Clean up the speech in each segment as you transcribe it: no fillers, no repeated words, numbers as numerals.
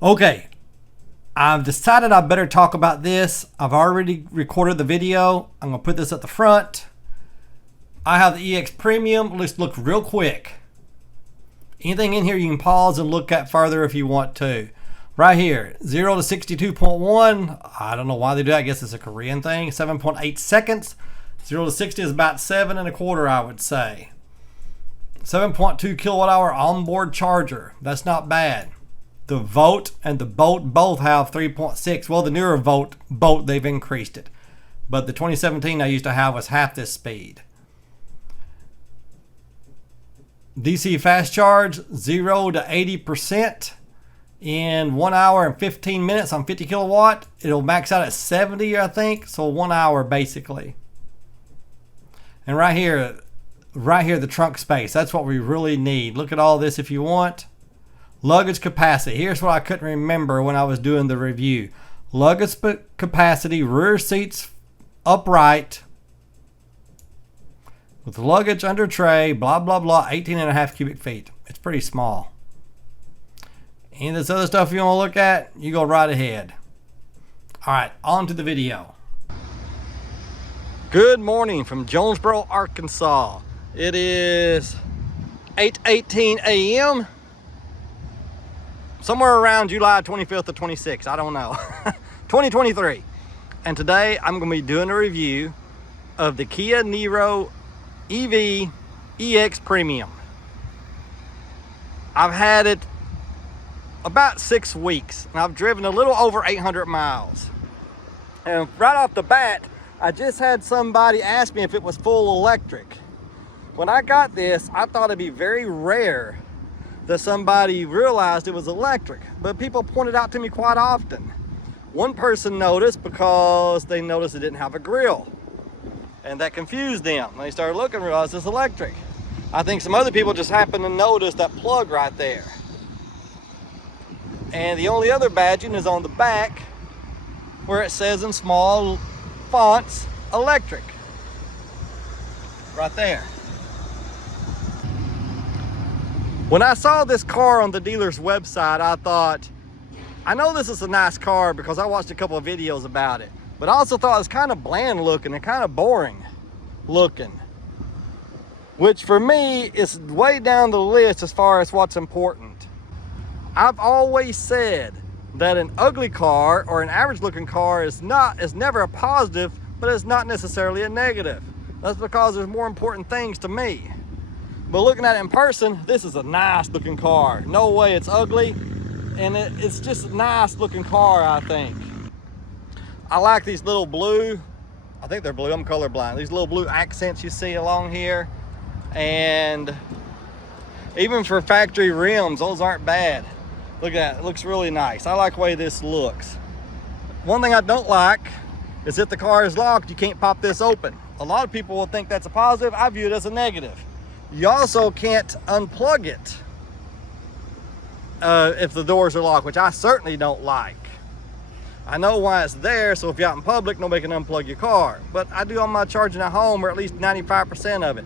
Okay, I've decided I better talk about this. I've already recorded the video. I'm going to put this at the front. I have the EX Premium. Let's look real quick. Anything in here you can pause and look at further if you want to. Right here, 0 to 62.1. I don't know why they do that. I guess it's a Korean thing. 7.8 seconds. 0 to 60 is about 7.25, I would say. 7.2 kilowatt hour onboard charger. That's not bad. The Volt and the Bolt both have 3.6. Well, the newer Bolt, they've increased it. But the 2017 I used to have was half this speed. DC fast charge, 0 to 80% in 1 hour and 15 minutes on 50 kilowatt. It'll max out at 70, I think. So 1 hour basically. And right here, the trunk space. That's what we really need. Look at all this if you want. Luggage capacity. Here's what I couldn't remember when I was doing the review. Luggage capacity, rear seats upright, with luggage under tray, blah, blah, blah, 18.5 cubic feet. It's pretty small. Any of this other stuff you want to look at, you go right ahead. All right, on to the video. Good morning from Jonesboro, Arkansas. It is 8:18 a.m. Somewhere around July 25th or 26th, I don't know. 2023. And today I'm going to be doing a review of the Kia Niro EV EX Premium. I've had it about 6 weeks and I've driven a little over 800 miles. And right off the bat, I just had somebody ask me if it was full electric. When I got this, I thought it'd be very rare that somebody realized it was electric, but people pointed out to me quite often. One person noticed because they noticed it didn't have a grill, and that confused them. They started looking and realized it's electric. I think some other people just happened to notice that plug right there. And the only other badging is on the back where it says in small fonts, electric. Right there. When I saw this car on the dealer's website, I thought, I know this is a nice car because I watched a couple of videos about it, but I also thought it was kind of bland looking and kind of boring looking, which for me is way down the list as far as what's important. I've always said that an ugly car or an average looking car is never a positive, but it's not necessarily a negative. That's because there's more important things to me. But looking at it in person, this is a nice looking car. No way it's ugly, and it's just a nice looking car, I think. I like these little blue, I think they're blue, I'm colorblind. These little blue accents you see along here. And even for factory rims, those aren't bad. Look at that, it looks really nice. I like the way this looks. One thing I don't like is if the car is locked, you can't pop this open. A lot of people will think that's a positive. I view it as a negative. You also can't unplug it if the doors are locked, which I certainly don't like. I know why it's there, so if you're out in public, nobody can unplug your car. But I do on my charging at home, or at least 95% of it.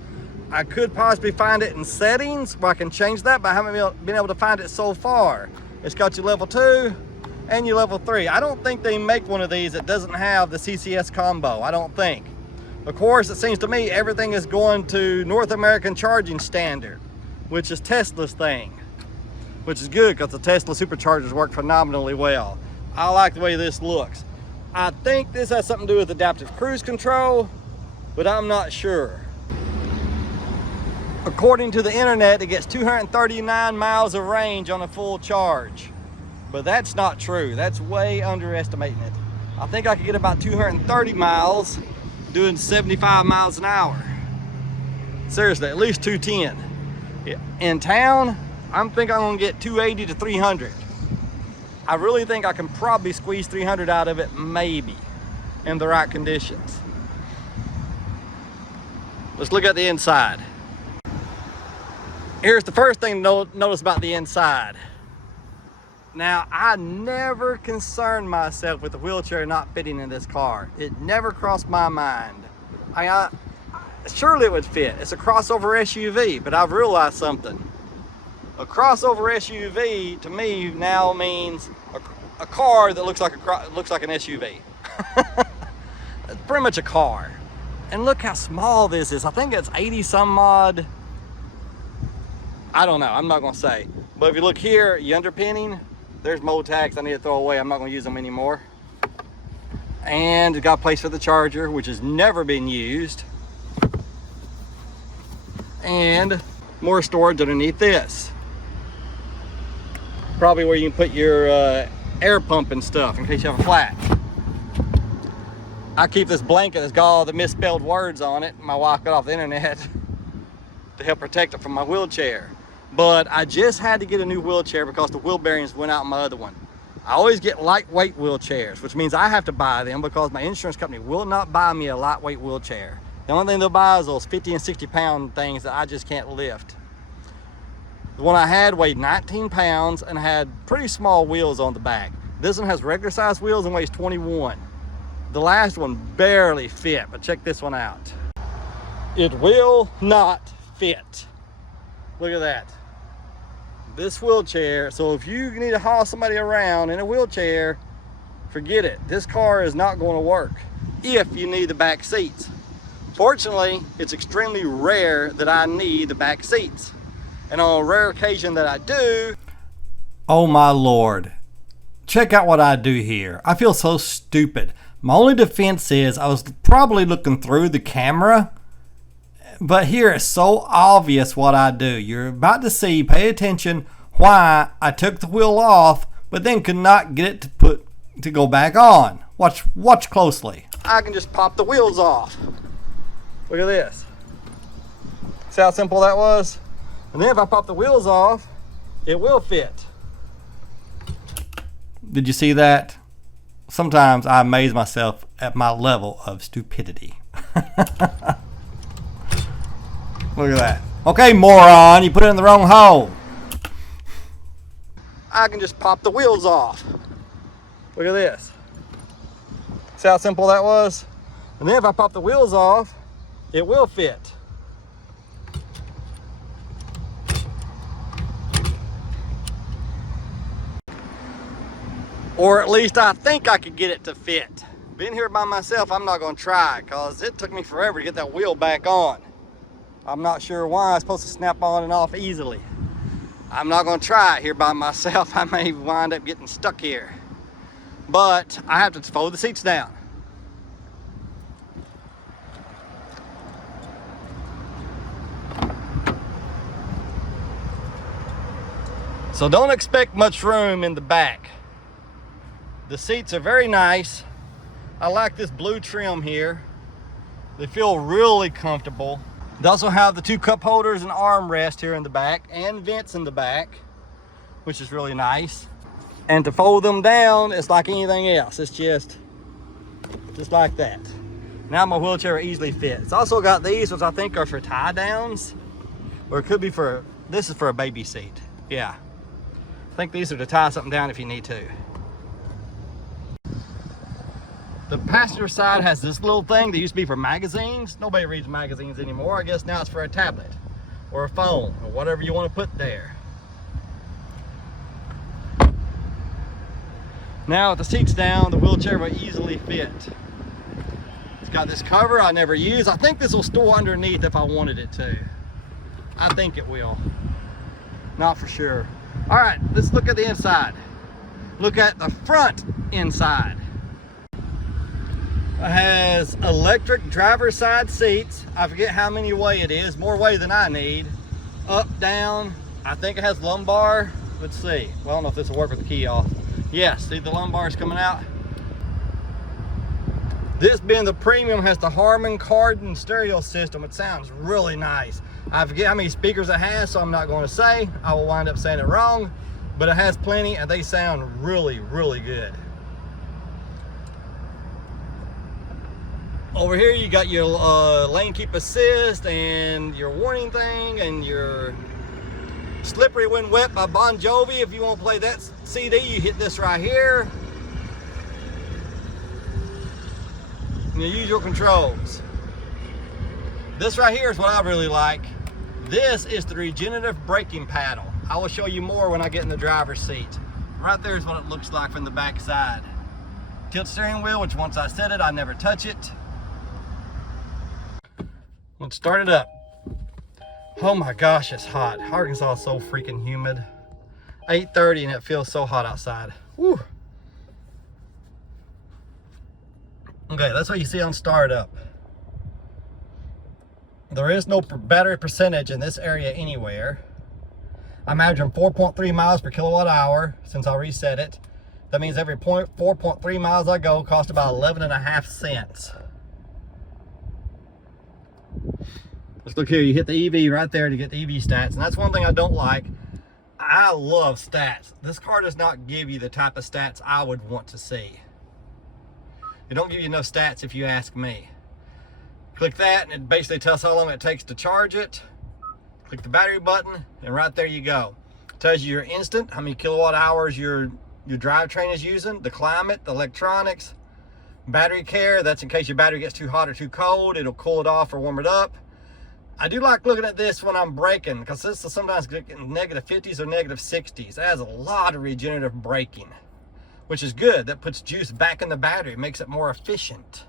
I could possibly find it in settings where I can change that, but I haven't been able to find it so far. It's got your level 2 and your level 3. I don't think they make one of these that doesn't have the CCS combo, I don't think. Of course, it seems to me everything is going to North American Charging Standard, which is Tesla's thing, which is good because the Tesla superchargers work phenomenally well. I like the way this looks. I think this has something to do with adaptive cruise control, but I'm not sure. According to the internet, it gets 239 miles of range on a full charge, but that's not true. That's way underestimating it. I think I could get about 230 miles doing 75 miles an hour. Seriously, at least 210. In town, I'm thinking I'm gonna get 280 to 300. I really think I can probably squeeze 300 out of it, maybe, in the right conditions. Let's look at the inside. Here's the first thing to notice about the inside. Now, I never concerned myself with the wheelchair not fitting in this car. It never crossed my mind. Surely it would fit. It's a crossover SUV, but I've realized something. A crossover SUV to me now means a car that looks like an SUV. It's pretty much a car. And look how small this is. I think it's 80 some odd. I don't know, I'm not gonna say. But if you look here, your underpinning, there's mold tags I need to throw away. I'm not gonna use them anymore. And it's got a place for the charger, which has never been used. And more storage underneath this. Probably where you can put your air pump and stuff in case you have a flat. I keep this blanket that's got all the misspelled words on it. My wife got off the internet to help protect it from my wheelchair. But I just had to get a new wheelchair because the wheel bearings went out in my other one. I always get lightweight wheelchairs, which means I have to buy them because my insurance company will not buy me a lightweight wheelchair. The only thing they'll buy is those 50 and 60 pound things that I just can't lift. The one I had weighed 19 pounds and had pretty small wheels on the back. This one has regular size wheels and weighs 21. The last one barely fit, but check this one out. It will not fit. Look at that. This wheelchair, so if you need to haul somebody around in a wheelchair, forget it. This car is not going to work if you need the back seats. Fortunately, it's extremely rare that I need the back seats. And on a rare occasion that I do. Oh my Lord. Check out what I do here. I feel so stupid. My only defense is I was probably looking through the camera, but here it's so obvious what I do. You're about to see, pay attention, why I took the wheel off, but then could not get it to go back on. Watch closely. I can just pop the wheels off. Look at this. See how simple that was? And then if I pop the wheels off, it will fit. Did you see that? Sometimes I amaze myself at my level of stupidity. Look at that. Okay, moron, you put it in the wrong hole. I can just pop the wheels off. Look at this. See how simple that was? And then if I pop the wheels off, it will fit. Or at least I think I could get it to fit. Being here by myself, I'm not gonna try because it took me forever to get that wheel back on. I'm not sure why it's supposed to snap on and off easily. I'm not gonna try it here by myself. I may wind up getting stuck here. But I have to fold the seats down. So don't expect much room in the back. The seats are very nice. I like this blue trim here. They feel really comfortable. They also have the 2 cup holders and armrest here in the back and vents in the back, which is really nice. And to fold them down, it's like anything else. It's just like that. Now my wheelchair easily fits. It's also got these, which I think are for tie downs, or it could be this is for a baby seat. Yeah. I think these are to tie something down if you need to. The passenger side has this little thing that used to be for magazines. Nobody reads magazines anymore. I guess now it's for a tablet or a phone or whatever you want to put there. Now with the seats down, the wheelchair will easily fit. It's got this cover I never use. I think this will store underneath if I wanted it to. I think it will. Not for sure. All right, let's look at the inside. Look at the front inside. It has electric driver's side seats. I forget how many way it is, more way than I need. Up, down, I think it has lumbar. Let's see. Well, I don't know if this will work with the key off. Yes, see the lumbars coming out? This being the premium has the Harman Kardon stereo system. It sounds really nice. I forget how many speakers it has, so I'm not going to say. I will wind up saying it wrong, but it has plenty and they sound really, really good. Over here you got your lane keep assist and your warning thing and your Slippery When Wet by Bon Jovi. If you want to play that CD, you hit this right here. And you use your controls. This right here is what I really like. This is the regenerative braking paddle. I will show you more when I get in the driver's seat. Right there is what it looks like from the back side. Tilt steering wheel, which once I set it, I never touch it. Let's start it up. Oh my gosh, it's hot. Arkansas is so freaking humid. 8:30 and it feels so hot outside. Woo. Okay, that's what you see on startup. There is no battery percentage in this area anywhere. I'm averaging 4.3 miles per kilowatt hour since I reset it. That means every 4.3 miles I go costs about 11.5 cents. Let's look here, you hit the EV right there to get the EV stats, and that's one thing I don't like. I love stats. This car does not give you the type of stats I would want to see. It don't give you enough stats if you ask me. Click that and it basically tells how long it takes to charge it. Click the battery button and right there you go. It tells you your instant, how many kilowatt hours your drivetrain is using, the climate, the electronics, battery care, that's in case your battery gets too hot or too cold, it'll cool it off or warm it up. I do like looking at this when I'm braking because this is sometimes getting negative 50s or negative 60s. It has a lot of regenerative braking, which is good. That puts juice back in the battery, makes it more efficient.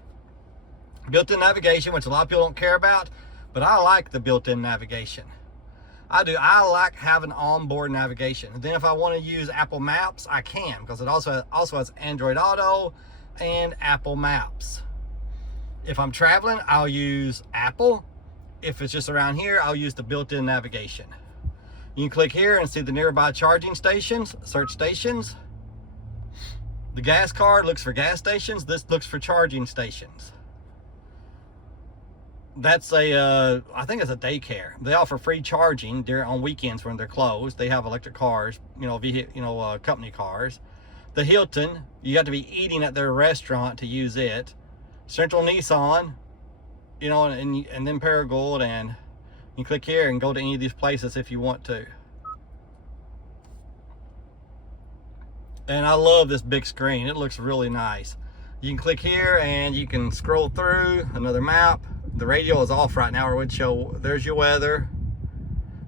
Built-in navigation, which a lot of people don't care about, but I like the built-in navigation. I do. I like having onboard navigation. And then if I want to use Apple Maps, I can, because it also has Android Auto and Apple Maps. If I'm traveling, I'll use Apple. If it's just around here, I'll use the built-in navigation. You can click here and see the nearby charging stations, search stations. The gas card looks for gas stations. This looks for charging stations. That's I think it's a daycare. They offer free charging on weekends when they're closed. They have electric cars, company cars. The Hilton, you have to be eating at their restaurant to use it. Central Nissan, and then Paragould, and you click here and go to any of these places if you want to. And I love this big screen. It looks really nice. You can click here and you can scroll through another map. The radio is off right now, or it would show, there's your weather.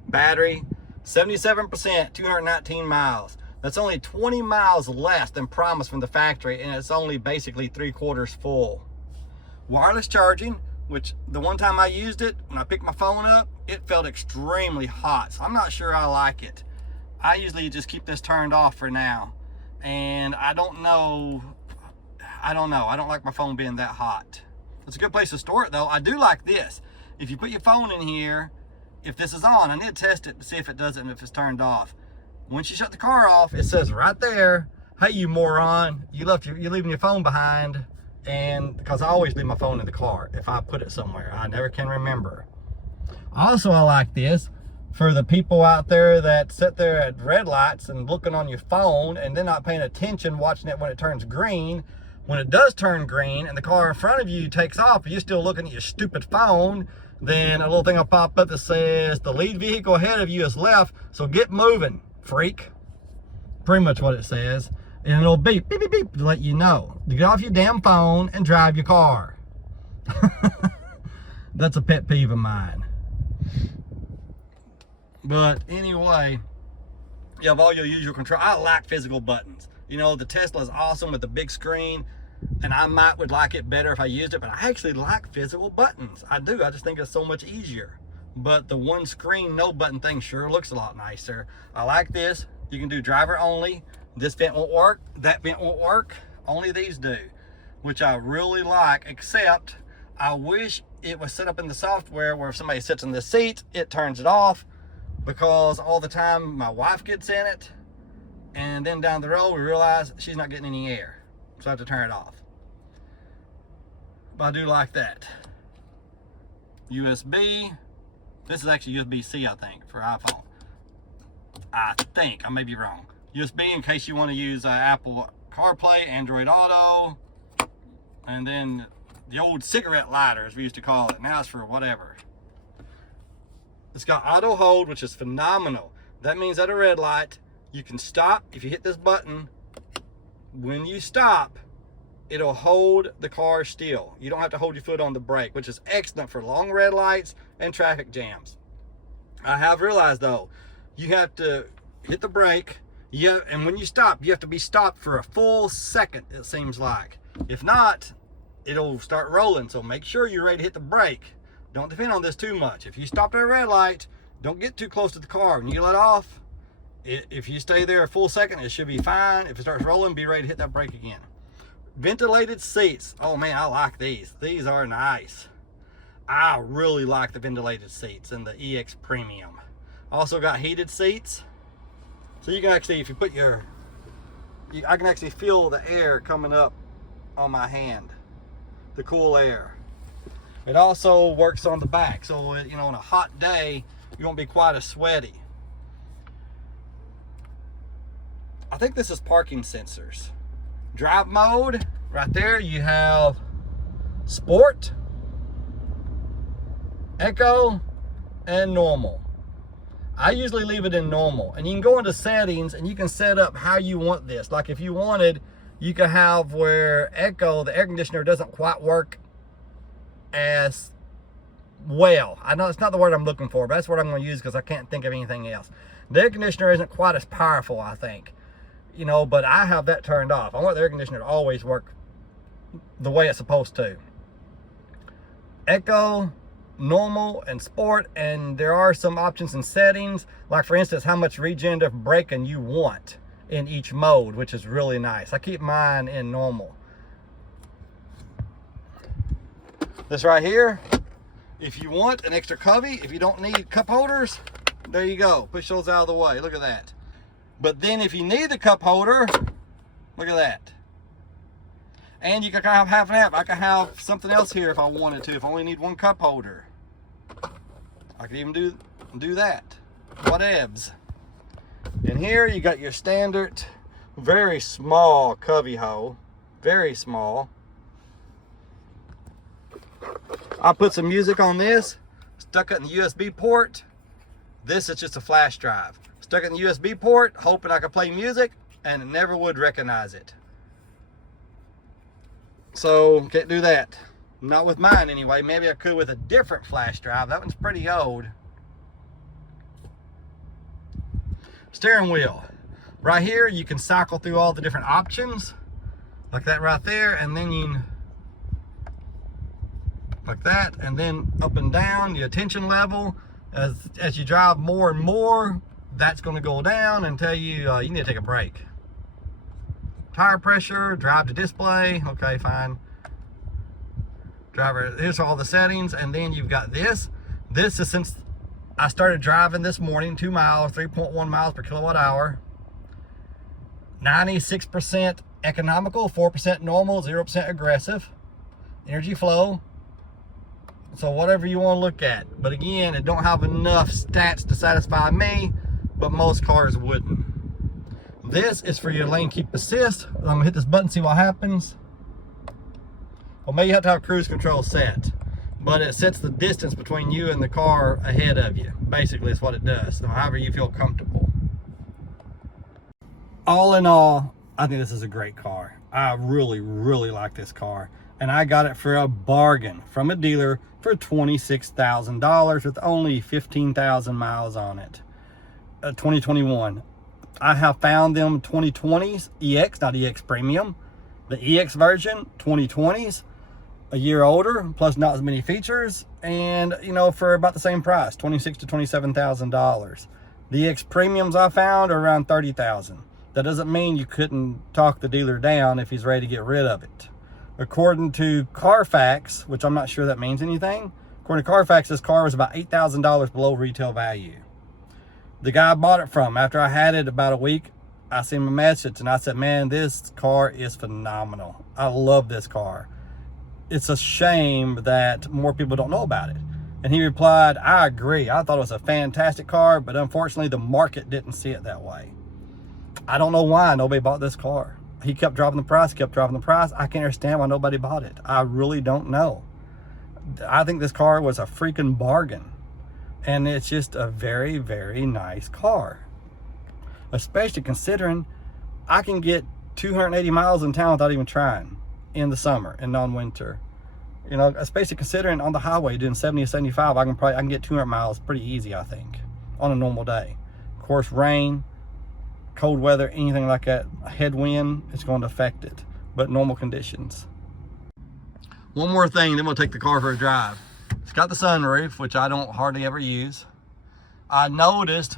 Battery, 77%, 219 miles. That's only 20 miles less than promised from the factory, and it's only basically 3/4 full. Wireless charging, which the one time I used it, when I picked my phone up, it felt extremely hot. So I'm not sure I like it. I usually just keep this turned off for now. And I don't know. I don't like my phone being that hot. It's a good place to store it though. I do like this. If you put your phone in here, if this is on, I need to test it to see if it does it and if it's turned off. Once you shut the car off, it says right there, hey you moron, you're leaving your phone behind. And because I always leave my phone in the car if I put it somewhere. I never can remember. Also, I like this for the people out there that sit there at red lights and looking on your phone and then not paying attention, watching it when it turns green. When it does turn green and the car in front of you takes off, but you're still looking at your stupid phone, then a little thing will pop up that says the lead vehicle ahead of you is left, so get moving, freak. Pretty much what it says. And it'll beep, beep, beep, beep to let you know to get off your damn phone and drive your car. That's a pet peeve of mine. But anyway, you have all your usual control. I like physical buttons. The Tesla is awesome with the big screen, and I would like it better if I used it, but I actually like physical buttons. I do. I just think it's so much easier. But the one screen, no button thing sure looks a lot nicer. I like this. You can do driver only. This vent won't work, that vent won't work, only these do, which I really like, except I wish it was set up in the software where if somebody sits in the seat, it turns it off, because all the time my wife gets in it, and then down the road we realize she's not getting any air, so I have to turn it off. But I do like that. USB, this is actually USB-C, I think, for iPhone. I think, I may be wrong. USB in case you want to use Apple CarPlay, Android Auto, and then the old cigarette lighter, as we used to call it. Now it's for whatever. It's got auto hold, which is phenomenal. That means at a red light, you can stop. If you hit this button, when you stop, it'll hold the car still. You don't have to hold your foot on the brake, which is excellent for long red lights and traffic jams. I have realized though, you have to hit the brake. Yeah, and when you stop, you have to be stopped for a full second, it seems like. If not, it'll start rolling. So make sure you're ready to hit the brake. Don't depend on this too much. If you stop at a red light, don't get too close to the car. When you let off, if you stay there a full second, it should be fine. If it starts rolling, be ready to hit that brake again. Ventilated seats. Oh man, I like these. These are nice. I really like the ventilated seats in the EX Premium. Also got heated seats. So you can actually, if you put I can actually feel the air coming up on my hand. The cool air. It also works on the back. So, you know, on a hot day, you won't be quite as sweaty. I think this is parking sensors. Drive mode, right there you have Sport, Eco, and Normal. I usually leave it in Normal, and you can go into settings and you can set up how you want this. Like if you wanted, you could have where Eco, the air conditioner, doesn't quite work as well. I know it's not the word I'm looking for, but that's what I'm going to use because I can't think of anything else. The air conditioner isn't quite as powerful, I think. You know, but I have that turned off. I want the air conditioner to always work the way it's supposed to. Eco, Normal, and Sport, and there are some options and settings, like for instance how much regenerative braking you want in each mode, which is really nice. I keep mine in Normal. This right here, if you want an extra cubby, if you don't need cup holders, there you go. Push those out of the way. Look at that. But then if you need the cup holder, look at that. And you can kind of have half and half. I can have something else here if I wanted to, if I only need one cup holder. I could even do that. Whatevs. And here you got your standard, very small cubby hole. Very small. I put some music on this, stuck it in the USB port. This is just a flash drive. Stuck it in the USB port, hoping I could play music, and it never would recognize it. So, can't do that. Not with mine anyway. Maybe I could with a different flash drive. That one's pretty old. Steering wheel. Right here, you can cycle through all the different options. Like that right there, and then you like that, and then up and down, the attention level. As you drive more and more, that's going to go down and tell you you need to take a break. Tire pressure, drive to display, okay, fine. Driver, here's all the settings, and then you've got this. This is since I started driving this morning, 2 miles, 3.1 miles per kilowatt hour. 96% economical, 4% normal, 0% aggressive. Energy flow. So whatever you want to look at. But again, it don't have enough stats to satisfy me, but most cars wouldn't. This is for your lane keep assist. I'm gonna hit this button, see what happens. Well, maybe you have to have cruise control set, but it sets the distance between you and the car ahead of you. Basically, it's what it does. So however you feel comfortable. All in all, I think this is a great car. I really, really like this car. And I got it for a bargain from a dealer for $26,000 with only 15,000 miles on it. 2021. I have found them 2020s EX, not EX Premium. The EX version, 2020s, a year older, plus not as many features, and you know, for about the same price, $26,000 to $27,000. The EX Premiums I found are around $30,000. That doesn't mean you couldn't talk the dealer down if he's ready to get rid of it. According to Carfax, which I'm not sure that means anything, according to Carfax, this car was about $8,000 below retail value. The guy I bought it from, after I had it about a week, I sent him a message and I said, man, this car is phenomenal. I love this car. It's a shame that more people don't know about it. And he replied, I agree. I thought it was a fantastic car, but unfortunately the market didn't see it that way. I don't know why nobody bought this car. He kept dropping the price, kept dropping the price. I can't understand why nobody bought it. I really don't know. I think this car was a freaking bargain. And it's just a very, very nice car. Especially considering I can get 280 miles in town without even trying in the summer and non-winter. You know, especially considering on the highway doing 70 to 75, I can get 200 miles pretty easy, I think, on a normal day. Of course, rain, cold weather, anything like that, a headwind, it's going to affect it, but normal conditions. One more thing, then we'll take the car for a drive. It's got the sunroof, which I don't hardly ever use. I noticed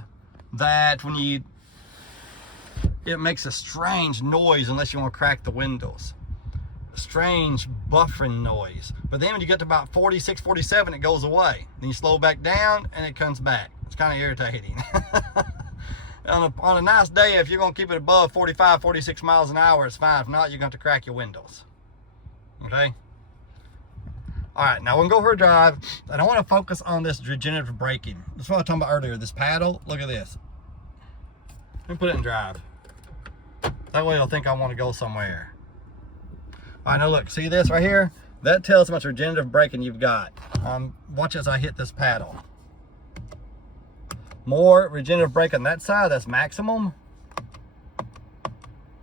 that when it makes a strange noise unless you want to crack the windows. A strange buffering noise. But then when you get to about 46, 47, it goes away. Then you slow back down and it comes back. It's kind of irritating. On a nice day, if you're going to keep it above 45, 46 miles an hour, it's fine. If not, you're going to have to crack your windows. Okay? All right, now we're going to go for a drive. And I want to focus on this regenerative braking. That's what I was talking about earlier. This paddle, look at this. Let me put it in drive. That way you'll think I want to go somewhere. All right, now look, see this right here? That tells how much regenerative braking you've got. Watch as I hit this paddle. More regenerative brake on that side, that's maximum.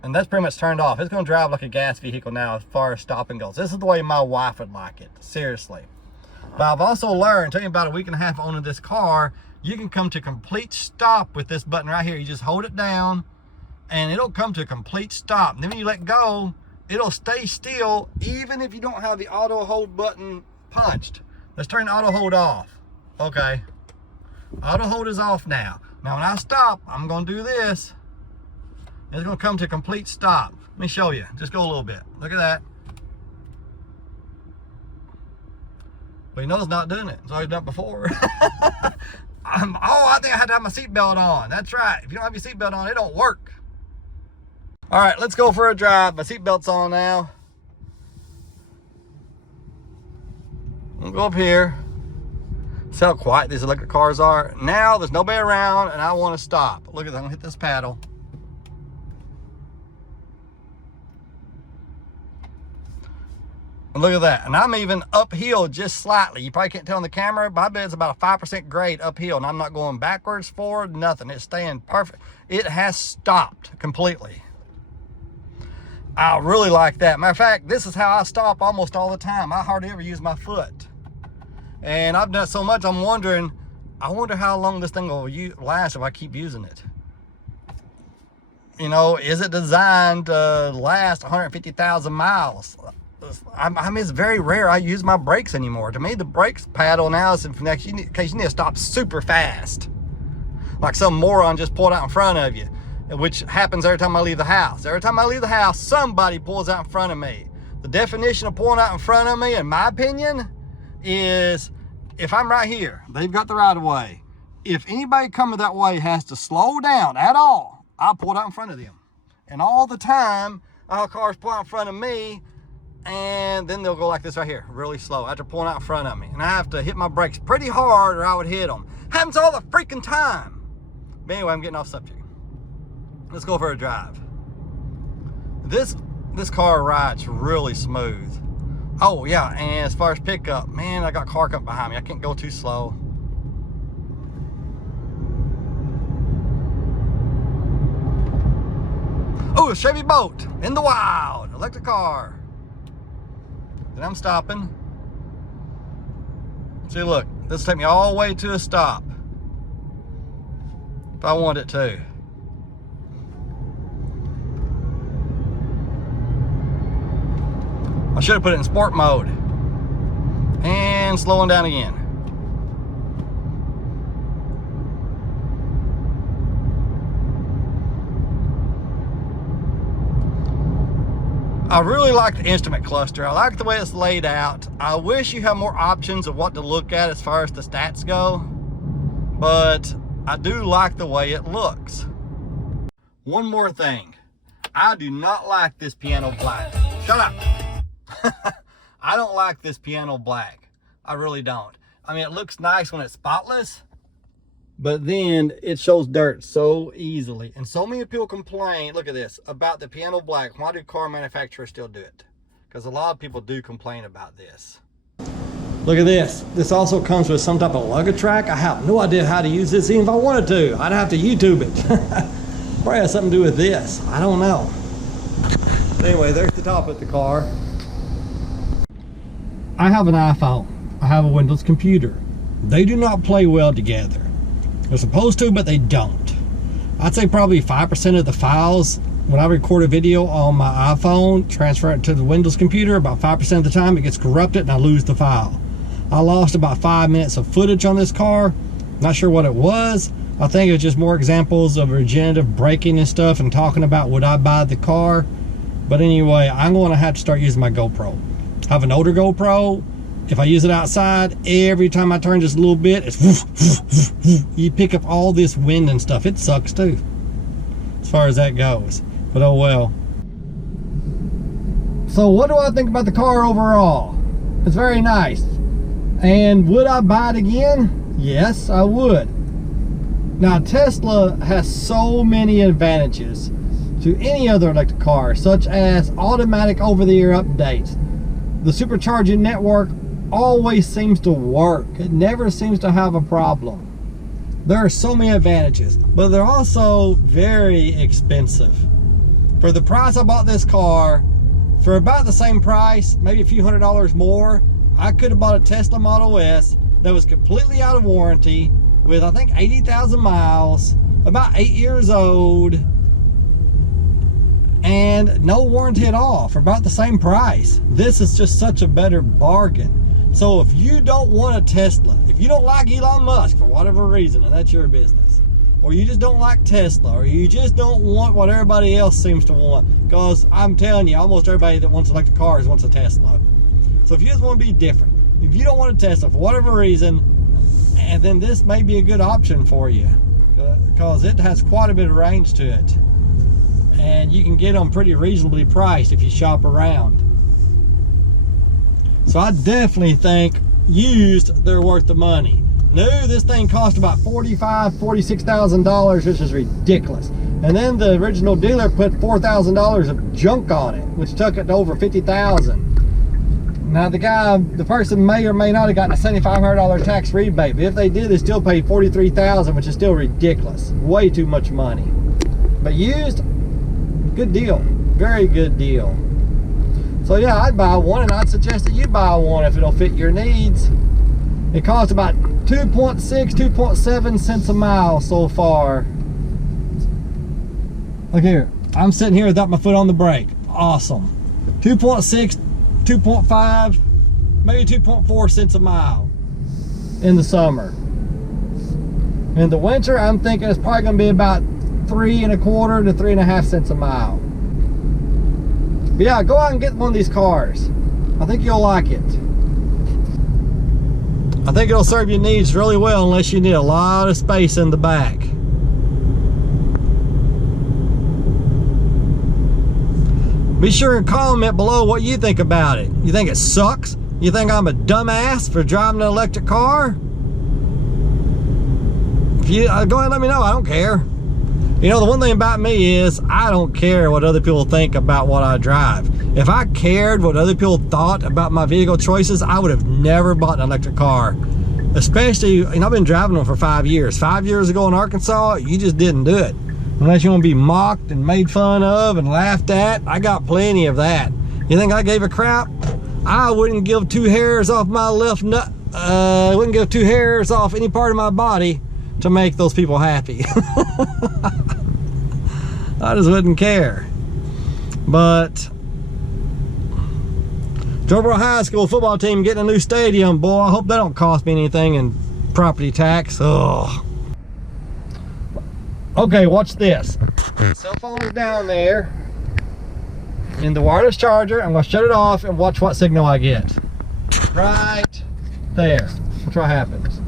And that's pretty much turned off. It's gonna drive like a gas vehicle now as far as stopping goes. This is the way my wife would like it, seriously. But I've also learned, taking about a week and a half owning this car, you can come to complete stop with this button right here. You just hold it down and it'll come to a complete stop. And then when you let go, it'll stay still even if you don't have the auto hold button punched. Let's turn the auto hold off. Okay. Auto hold is off now. Now when I stop, I'm gonna do this. It's gonna come to a complete stop. Let me show you. Just go a little bit. Look at that. Well, you know it's not doing it. It's already done it before. Oh, I think I had to have my seatbelt on. That's right. If you don't have your seatbelt on, it don't work. All right, let's go for a drive. My seatbelt's on now. We'll go up here. See how quiet these electric cars are. Now there's nobody around and I want to stop. Look at that. I'm gonna hit this paddle. And look at that. And I'm even uphill just slightly. You probably can't tell on the camera, but I bet it's about a 5% grade uphill. And I'm not going backwards, forward, nothing. It's staying perfect. It has stopped completely. I really like that. Matter of fact, this is how I stop almost all the time. I hardly ever use my foot. And I've done it so much, I wonder how long this thing will last if I keep using it. You know, is it designed to last 150,000 miles? I mean, it's very rare I use my brakes anymore. To me, the brakes paddle now is in case you need to stop super fast. Like some moron just pulled out in front of you, which happens every time I leave the house. Every time I leave the house, somebody pulls out in front of me. The definition of pulling out in front of me, in my opinion, is if I'm right here, they've got the right of way. If anybody coming that way has to slow down at all, I'll pull out in front of them. And all the time, our cars pull out in front of me, and then they'll go like this right here, really slow, after pulling out in front of me. And I have to hit my brakes pretty hard or I would hit them. Happens all the freaking time. But anyway, I'm getting off subject. Let's go for a drive. This car rides really smooth. Oh yeah, and as far as pickup, man, I got car coming behind me. I can't go too slow. Oh, a Chevy Bolt in the wild, electric car. Then I'm stopping. See, look, this will take me all the way to a stop if I want it to. I should have put it in sport mode. And slowing down again. I really like the instrument cluster. I like the way it's laid out. I wish you had more options of what to look at as far as the stats go, but I do like the way it looks. One more thing. I do not like this piano black. Shut up. I don't like this piano black. I really don't. I mean, it looks nice when it's spotless, but then it shows dirt so easily. And so many people complain, look at this, about the piano black. Why do car manufacturers still do it? Because a lot of people do complain about this. Look at this. This also comes with some type of luggage track. I have no idea how to use this, even if I wanted to. I'd have to YouTube it. Probably has something to do with this. I don't know. Anyway, there's the top of the car. I have an iPhone. I have a Windows computer. They do not play well together. They're supposed to, but they don't. I'd say probably 5% of the files when I record a video on my iPhone, transfer it to the Windows computer, about 5% of the time it gets corrupted and I lose the file. I lost about 5 minutes of footage on this car. Not sure what it was. I think it was just more examples of regenerative braking and stuff and talking about would I buy the car. But anyway, I'm going to have to start using my GoPro. I have an older GoPro. If I use it outside, every time I turn just a little bit, it's woof, woof, woof, woof. You pick up all this wind and stuff. It sucks too, as far as that goes. But oh well. So what do I think about the car overall? It's very nice. And would I buy it again? Yes, I would. Now Tesla has so many advantages to any other electric car, such as automatic over-the-air updates. The supercharging network always seems to work. It never seems to have a problem. There are so many advantages, but they're also very expensive. For the price I bought this car, for about the same price, maybe a few $100s more, I could have bought a Tesla Model S that was completely out of warranty with, I think, 80,000 miles, about 8 years old, and no warranty at all for about the same price. This is just such a better bargain. So if you don't want a Tesla, if you don't like Elon Musk for whatever reason, and that's your business, or you just don't like Tesla, or you just don't want what everybody else seems to want, because I'm telling you, almost everybody that wants electric cars wants a Tesla. So if you just want to be different, if you don't want a Tesla for whatever reason, and then this may be a good option for you, because it has quite a bit of range to it, and you can get them pretty reasonably priced if you shop around. So I definitely think used, they're worth the money. New, this thing cost about $45,000, $46,000, which is ridiculous. And then the original dealer put $4,000 of junk on it, which took it to over $50,000. Now the person may or may not have gotten a $7,500 tax rebate, but if they did, they still paid $43,000, which is still ridiculous. Way too much money. But used, good deal, very good deal. So yeah, I'd buy one, and I'd suggest that you buy one if it'll fit your needs. It costs about 2.6, 2.7 cents a mile so far. Look here, I'm sitting here without my foot on the brake. Awesome. 2.6, 2.5, maybe 2.4 cents a mile in the summer. In the winter, I'm thinking it's probably going to be about 3.25 to 3.5 cents a mile. But yeah, go out and get one of these cars. I think you'll like it. I think it'll serve your needs really well, unless you need a lot of space in the back. Be sure and comment below what you think about it. You think it sucks? You think I'm a dumbass for driving an electric car? If you, go ahead and let me know. I don't care. You know, the one thing about me is I don't care what other people think about what I drive. If I cared what other people thought about my vehicle choices, I would have never bought an electric car. Especially, you know, I've been driving them for 5 years. 5 years ago in Arkansas, you just didn't do it. Unless you want to be mocked and made fun of and laughed at. I got plenty of that. You think I gave a crap? I wouldn't give 2 hairs off my left nut. I wouldn't give 2 hairs off any part of my body to make those people happy. I just wouldn't care. But Jonesboro High School football team getting a new stadium, boy, I hope that don't cost me anything in property tax. Ugh. Okay, watch this. Cell phone is down there in the wireless charger. I'm gonna shut it off and watch what signal I get. Right there. Watch what happens.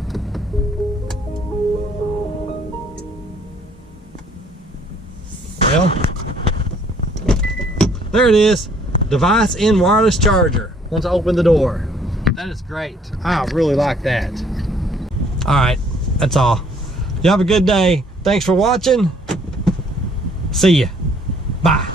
Well, there it is. Device in wireless charger. Once I open the door. That is great. I really like that. All right, that's all. You have a good day. Thanks for watching. See ya. Bye.